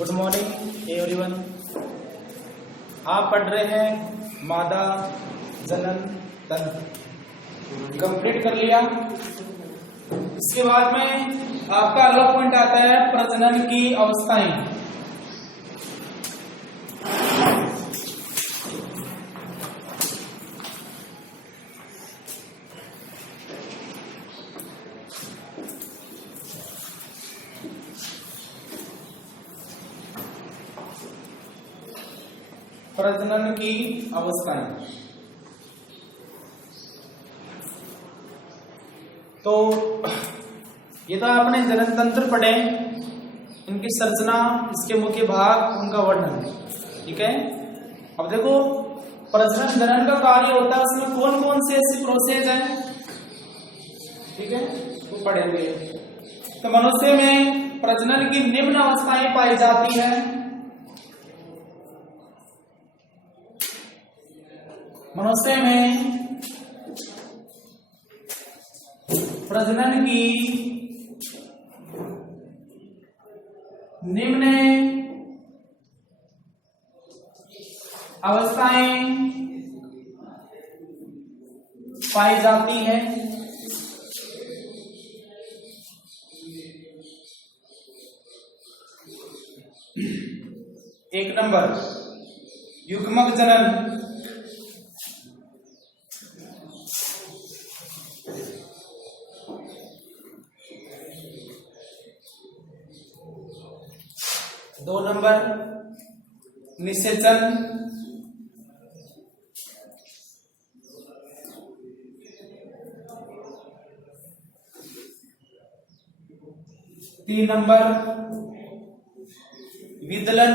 Good morning everyone. आप पढ़ रहे हैं मादा जनन तंत्र, कंप्लीट कर लिया। इसके बाद में आपका अगला पॉइंट आता है प्रजनन की अवस्थाएं। प्रजनन की अवस्थाएं। तो ये तो आपने जनन तंत्र पढ़े, इनकी संरचना, इसके मुख्य भाग, उनका वर्णन, ठीक है। अब देखो प्रजनन जनन का कार्य होता है, उसमें कौन कौन से ऐसे प्रोसेस हैं, ठीक है, वो पढ़ेंगे। तो मनुष्य में प्रजनन की निम्न अवस्थाएं पाई जाती है। मनुष्य में प्रजनन की निम्न अवस्थाएं पाई जाती हैं। एक नंबर युग्मक जनन। दो नंबर निषेचन। तीन नंबर विदलन।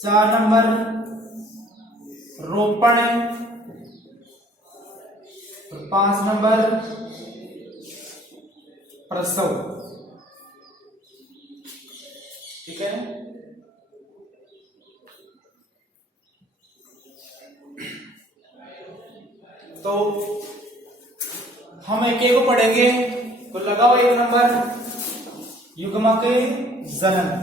चार नंबर रोपण। और 5 नंबर प्रसव, ठीक है। तो हम एक एक को पढ़ेंगे। तो लगाओ 1 नंबर युग्मक जनन।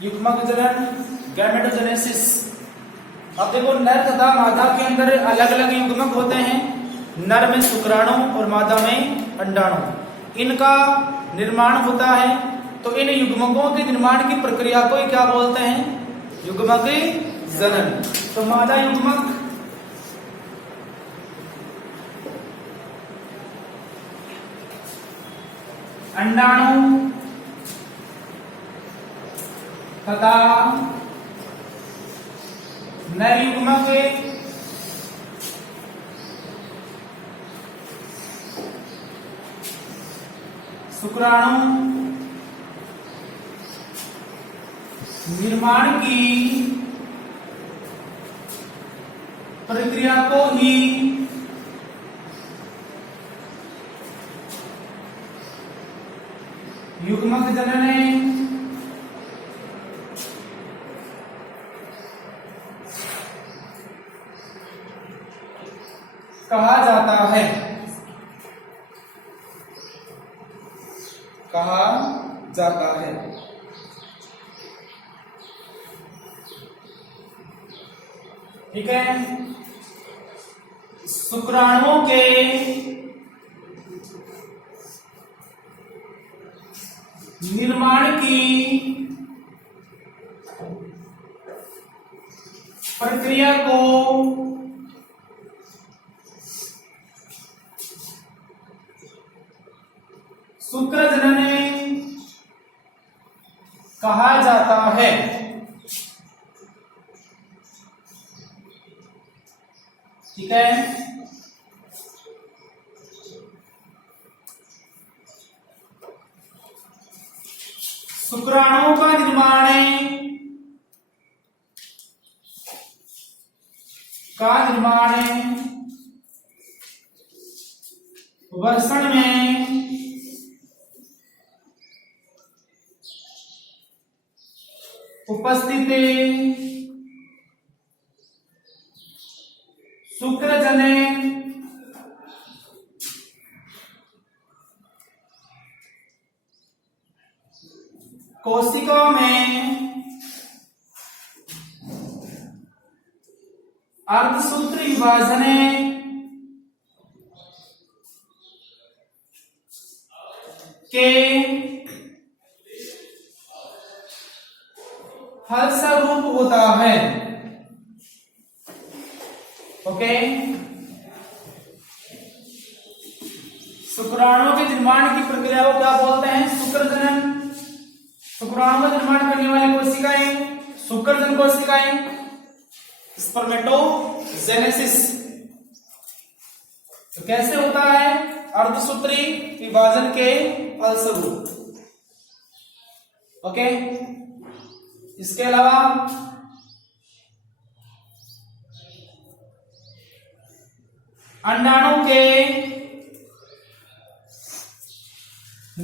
युग्मक जनन, गैमेटोजेनेसिस। अब देखो नर तथा मादा के अंदर अलग अलग युग्मक होते हैं। नर में शुक्राणु और मादा में अंडाणु, इनका निर्माण होता है। तो इन युग्मकों के निर्माण की प्रक्रिया को क्या बोलते हैं? युग्मक जनन। तो मादा युग्मक अंडाणु तथा नर युग्मक शुक्राणु निर्माण की प्रक्रिया को ही युग्मक जनन कहा जाता है। कहा जाता है। ठीक है। शुक्राणुओं के निर्माण की प्रक्रिया को शुक्र जनन कहा जाता है। ठीक है। शुक्राणुओं का निर्माण वर्षण में उपस्थित शुक्रजनक कोशिकाओं में अर्धसूत्री विभाजन के फलस्वरूप होता है। ओके, शुक्राणुओं के निर्माण की प्रक्रिया को क्या बोलते हैं? शुक्रजनन। शुक्राणु का निर्माण करने वाली कोशिकाएं शुक्रजन कोशिकाएं, स्पर्मेटोजेनेसिस। तो कैसे होता है? अर्धसूत्री विभाजन के फलस्वरूप। ओके, इसके अलावा अंडाणु के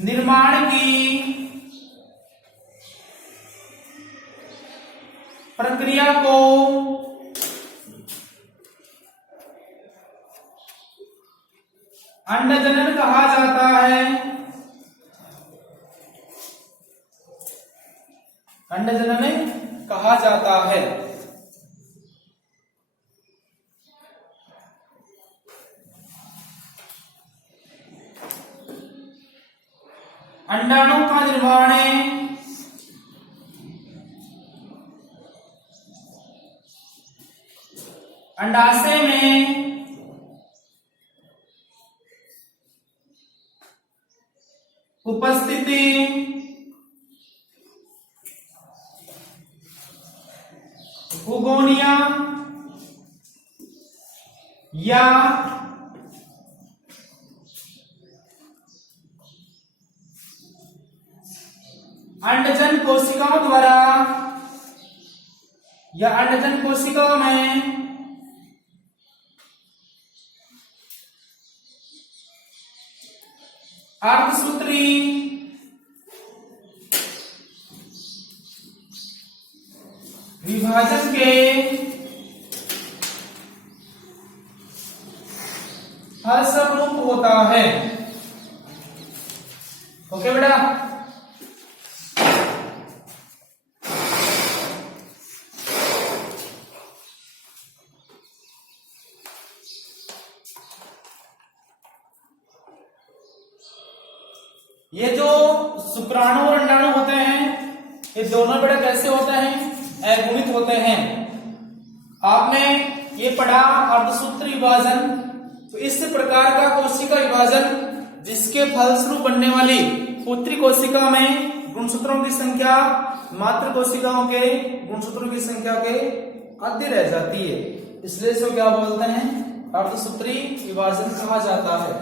निर्माण की प्रक्रिया को अंडजनन कहा जाता है। अंडजनन कहा जाता है। अंडाणु का निर्माण अंडाशय में उपस्थिति हुगोनिया या अंडजन कोशिकाओं द्वारा या अंडजन कोशिकाओं में अर्धसूत्री विभाजन के फलस्वरूप होता है। ओके बेटा, ये जो शुक्राणु और अंडाणु होते हैं, ये दोनों बेटा कैसे होते हैं? अगुणित होते हैं। आपने ये पढ़ा अर्धसूत्री विभाजन। तो इस प्रकार का कोशिका विभाजन जिसके फलस्वरूप बनने वाली पुत्री कोशिका में गुणसूत्रों की संख्या मात्र कोशिकाओं के गुणसूत्रों की संख्या के आधी रह जाती है, इसलिए इसको क्या बोलते हैं? अर्धसूत्री विभाजन कहा जाता है।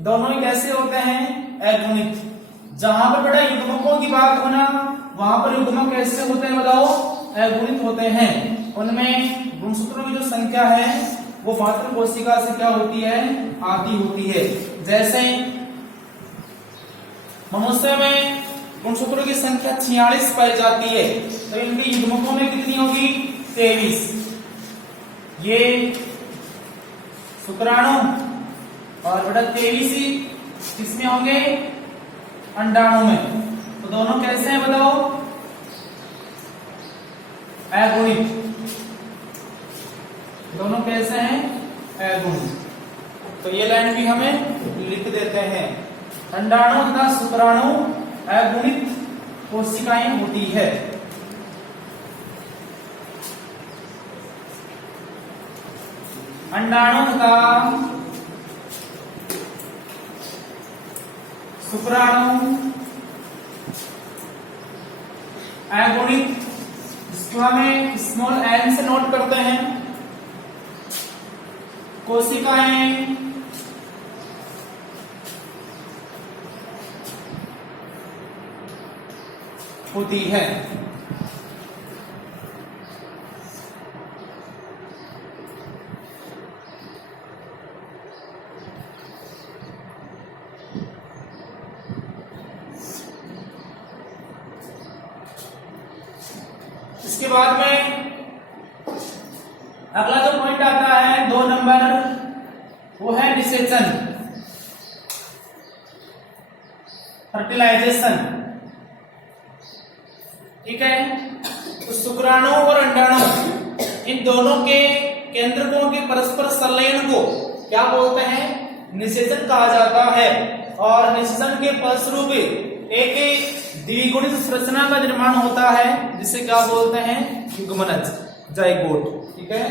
दोनों ही कैसे होते हैं? अगुणित। जहां पर बेटा युग्मकों की बात होना, वहां पर युग्मक कैसे होते हैं बताओ? अगुणित होते हैं। उनमें गुणसूत्रों की जो संख्या है वो मात्र कोशिका से क्या होती है? आधी होती है। जैसे मनुष्य में गुणसूत्रों की संख्या 46 पाई जाती है, तो इनके युग्मकों में कितनी होगी? 23। ये शुक्राणु और बेटा 23 ही किसमें होंगे? अंडाणु में। तो दोनों कैसे हैं बताओ? अगुणित। दोनों कैसे हैं? अगुणित। तो ये लाइन भी हमें लिख देते हैं। अंडाणु तथा शुक्राणु अगुणित कोशिकाएं होती है। अंडाणु तथा शुक्राणु अगुणित, इसको हमें स्मॉल n से नोट करते हैं। कोशिकाएं होती है। इसके बाद में अगला जो पॉइंट आता है 2 नंबर, वो है निषेचन, फर्टिलाइजेशन। ठीक है, तो शुक्राणु और अंडाणु इन दोनों के केंद्रकों के परस्पर संलयन को क्या बोलते हैं? निषेचन कहा जाता है। और निषेचन के फलस्वरूप एक द्विगुणित संरचना का निर्माण होता है, जिसे क्या बोलते हैं? युग्मनज, जाइगोट। ठीक है,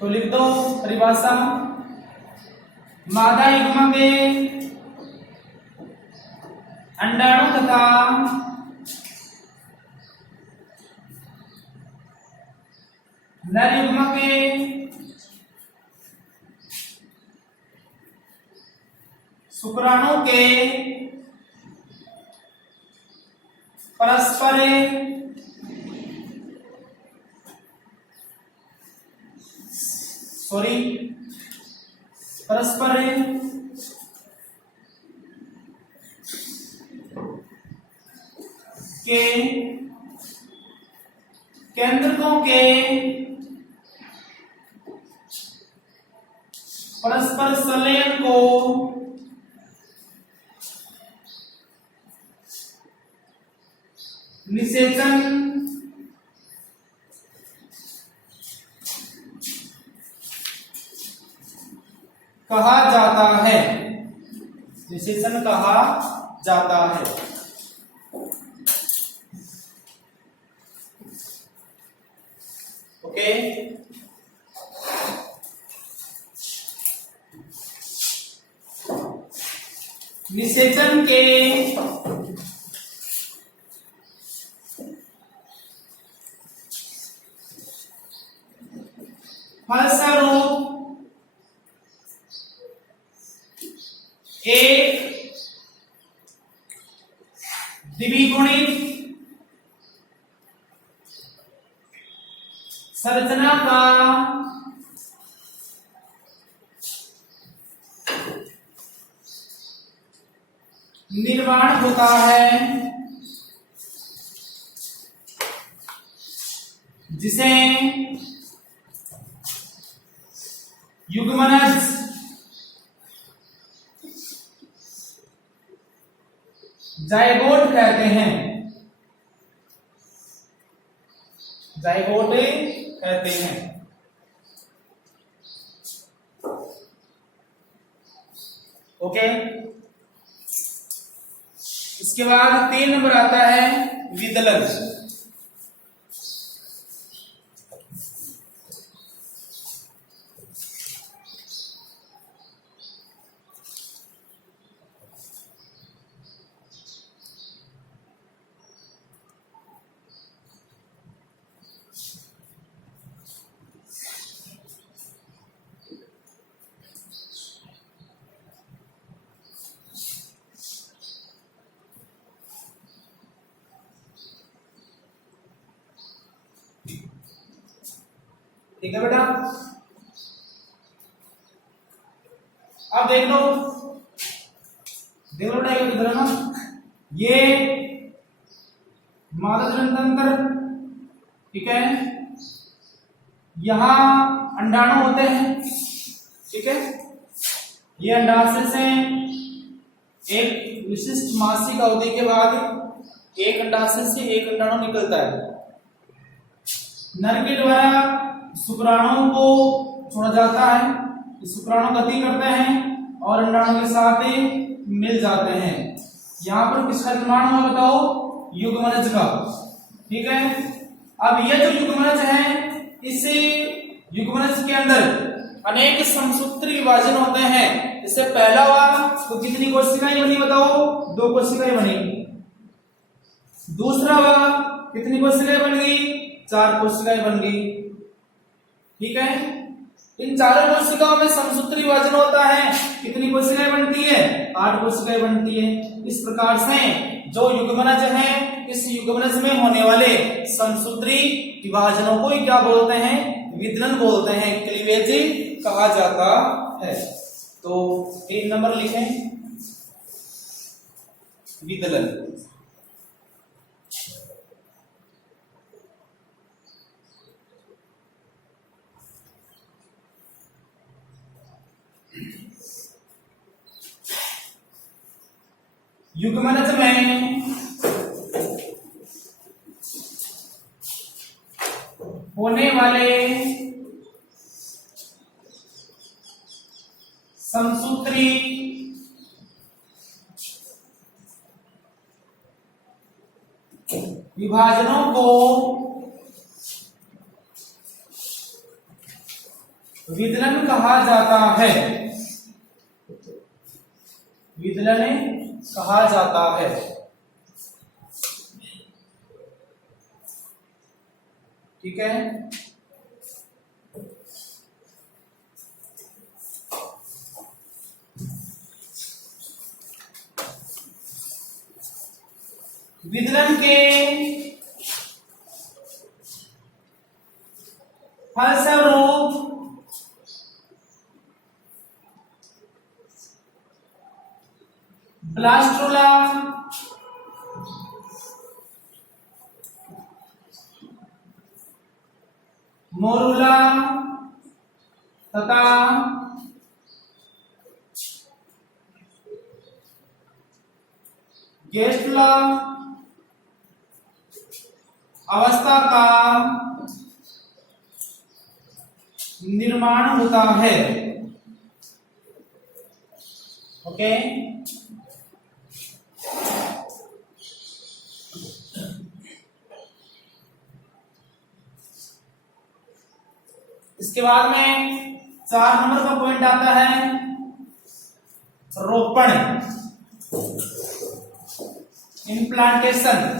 तो लिख दो परिभाषा। मादा युग्म के अंडाणु तथा नर युग्म के शुक्राणु के परस्पर के केंद्रकों के परस्पर संलयन को निषेचन कहा जाता है। निषेचन कहा जाता है। ओके, निषेचन के फलस्वरूप एक द्विगुणित संरचना का निर्माण होता है, जिसे युग्मनज जाइगोट कहते हैं। जाइगोट कहते हैं। ओके, इसके बाद 3 नंबर आता है विदलन। ठीक है बेटा, अब देख लो बेटा, इधर ना, ये मादा जननतंत्र। ठीक है, यहां अंडाणु होते हैं। ठीक है, ये अंडाशय से एक विशिष्ट मासिक अवधि के बाद एक अंडाशय से एक अंडाणु निकलता है। नर के द्वारा शुक्राणुओं को छोड़ा जाता है, शुक्राणु गति करते हैं और अंडाणु के साथ मिल जाते हैं। यहाँ पर किसका निर्माण हुआ बताओ? युग्मनज का। ठीक है, अब यह जो युग्मनज है, इस युग्मनज के अंदर अनेक समसूत्री विभाजन होते हैं। इससे पहला हुआ तो कितनी कोशिकाएं बनी बताओ? 2 कोशिकाएं बनी। दूसरा हुआ कितनी कोशिकाएं बन गई? 4 कोशिकाएं बन गई। ठीक है, इन चारों कोशिकाओं में समसूत्री विभाजन होता है। कितनी कोशिकाएं बनती है? 8 कोशिकाएं बनती है। इस प्रकार से जो युग्मनज है, इस युग्मनज में होने वाले समसूत्री विभाजनों को ही क्या बोलते हैं? विदलन बोलते हैं, क्लीवेज कहा जाता है। तो 3 नंबर लिखें, विदलन। युग्मनज में होने वाले समसूत्री विभाजनों को विदलन कहा जाता है। विदलन कहा जाता है। ठीक है। विदलन के फलस्वरूप ब्लास्टुला मोरुला तथा गेस्टुला अवस्था का निर्माण होता है। ओके। इसके बाद में 4 नंबर का पॉइंट आता है रोपण, इम्प्लांटेशन।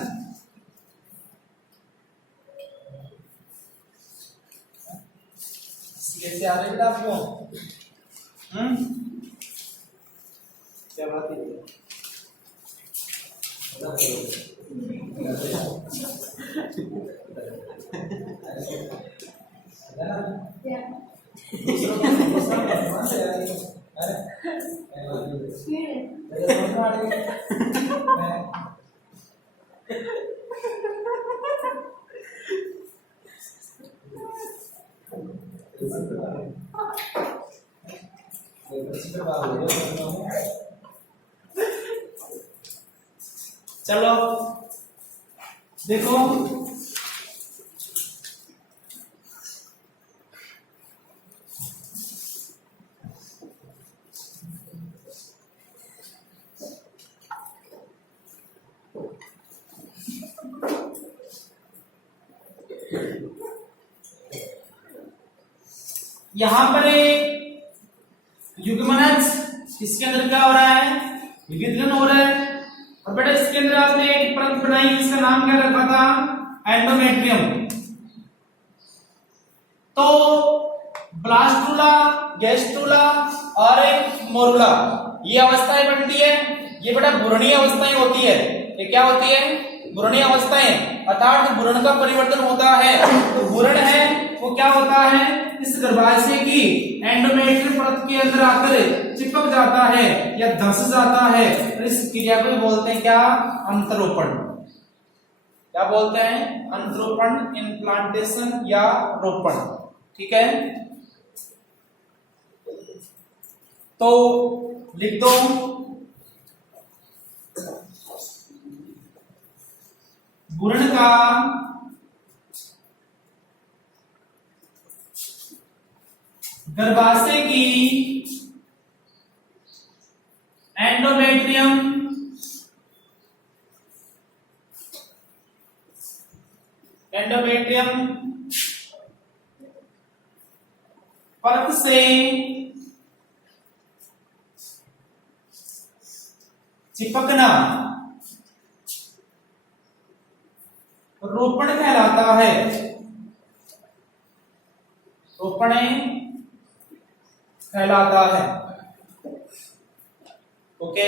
कैसे आ रही है आपको? क्या बात है? चलो देखो, यहां पर युग्मनज, इसके अंदर क्या हो रहा है? विदलन हो रहा है। और बेटा इसके अंदर आपने एक परत बनाई, इसका नाम क्या रखा था? एंडोमेट्रियम। तो ब्लास्टुला, गेस्टुला और मोरुला, ये अवस्थाएं बनती है। ये बेटा भ्रूणीय अवस्थाएं होती है। ये क्या होती है? भ्रूणीय अवस्थाएं, अर्थात भ्रूण का परिवर्तन होता है। तो भ्रूण है वो क्या होता है? इस गर्भाशय की एंडोमेट्रियम परत के अंदर आकर चिपक जाता है या धंस जाता है। तो इस क्रिया को बोलते हैं क्या? अंतरोपण। क्या बोलते हैं? अंतरोपण, इम्प्लांटेशन या रोपण। ठीक है। तो लिख दो भ्रूण का गर्भाशय की एंडोमेट्रियम परत से चिपकना रोपण कहलाता है। रोपण कहलाता है। ओके।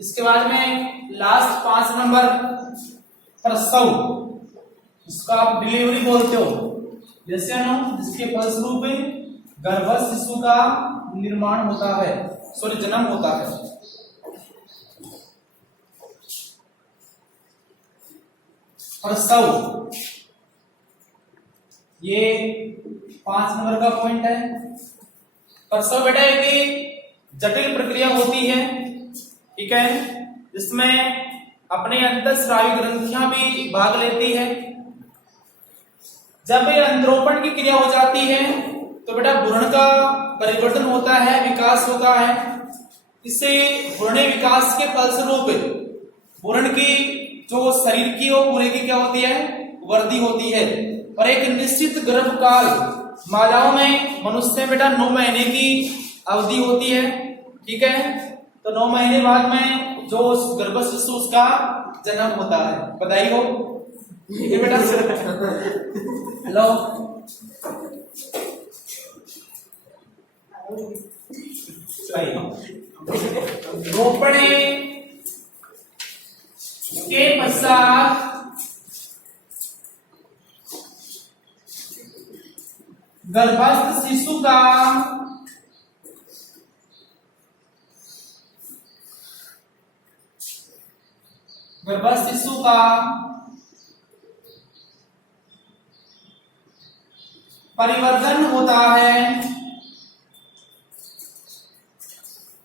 इसके बाद में लास्ट 5 नंबर प्रसव, इसका आप डिलीवरी बोलते हो। जैसे ना, जिसके फलस्वरूप गर्भस्थ शिशु का निर्माण होता है, सॉरी जन्म होता है। प्रसव। ये 5 नंबर का पॉइंट है। प्रसव बेटा एक जटिल प्रक्रिया होती है, ठीक है, जिसमें अपने अंतःस्रावी ग्रंथियां भी भाग लेती है। जब ये अंतरोपण की क्रिया हो जाती है तो बेटा भ्रूण का परिवर्तन होता है, विकास होता है। इससे भ्रूण विकास के फलस्वरूप भ्रूण की जो शरीर की वो पूरे की क्या होती है, वृद्धि होती है। और एक निश्चित गर्भकाल मादाओं में, मनुष्य में बेटा 9 महीने की अवधि होती है, ठीक है। तो 9 महीने बाद में जो गर्भ शिशु उसका जन्म होता है। बधाई हो, ठीक है बेटा। हेलो, रोपणे के पश्चात गर्भस्थ शिशु का परिवर्तन होता है।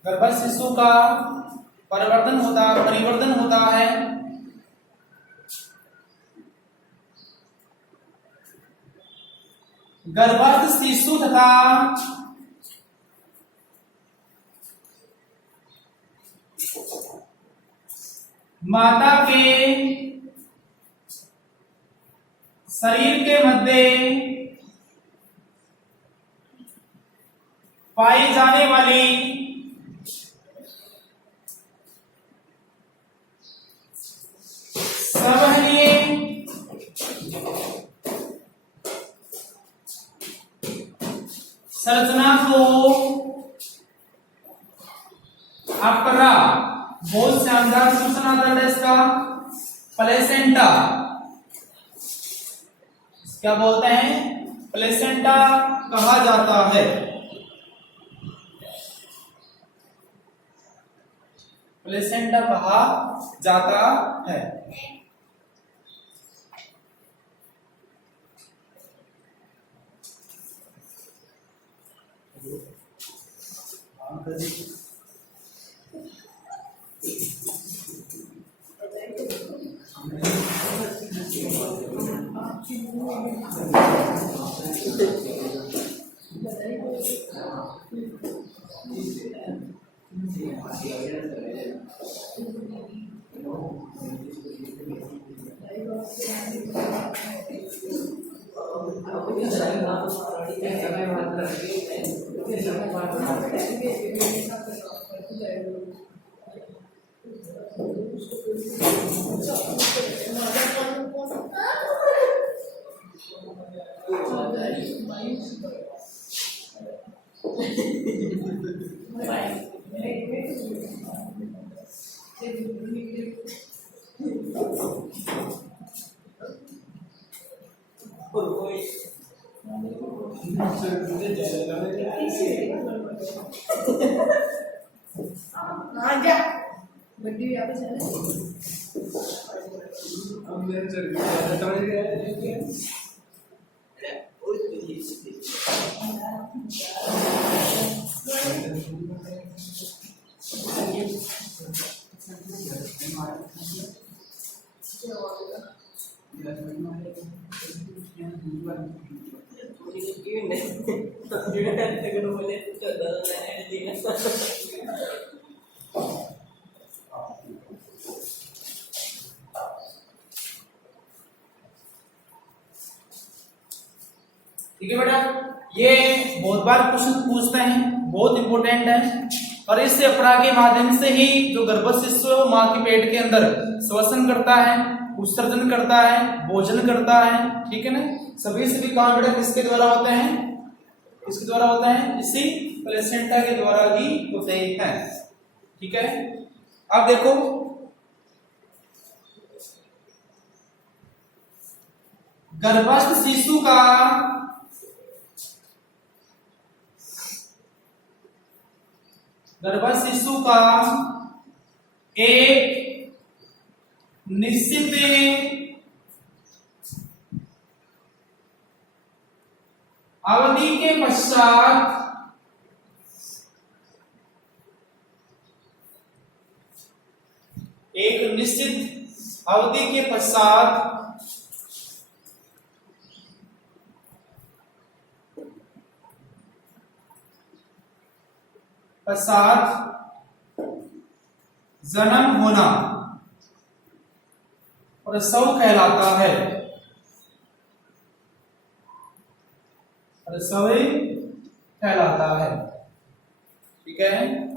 गर्भस्थ शिशु का परिवर्तन होता है। गर्भस्थ शिशु तथा माता के शरीर के मध्य पाई जाने वाली संवहनीय संरचना को अपरा, बहुत शानदार क्वेश्चन आता है इसका, प्लेसेंटा क्या बोलते हैं, प्लेसेंटा कहा जाता है। प्लेसेंटा कहा जाता है। ठीक है बेटा, ये बहुत बार क्वेश्चन पूछते हैं, बहुत इंपॉर्टेंट है। और इस अपरा के माध्यम से ही जो गर्भस्थ शिशु मां के पेट के अंदर श्वसन करता है, उत्सर्जन करता है, भोजन करता है, ठीक है ना। सभी काम बेटा किसके द्वारा होते हैं, किसके द्वारा होते हैं, इसी प्लेसेंटा के द्वारा ही होते हैं, ठीक है। अब देखो गर्भस्थ शिशु का एक निश्चित अवधि के पश्चात एक निश्चित अवधि के पश्चात जन्म होना प्रसव कहलाता है। प्रसव कहलाता है। ठीक है।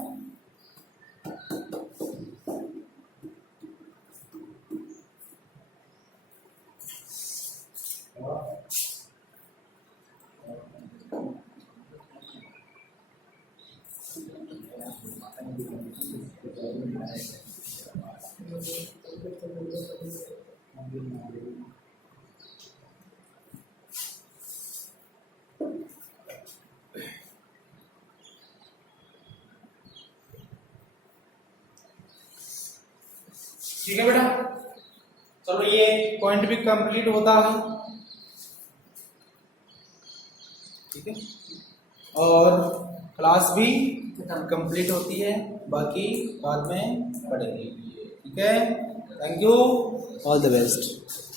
ठीक है बेटा, चलो ये पॉइंट भी कंप्लीट होता है। ठीक है, और क्लास भी कंप्लीट होती है, बाकी बाद में पढ़ेंगे। ठीक है, thank you, all the best.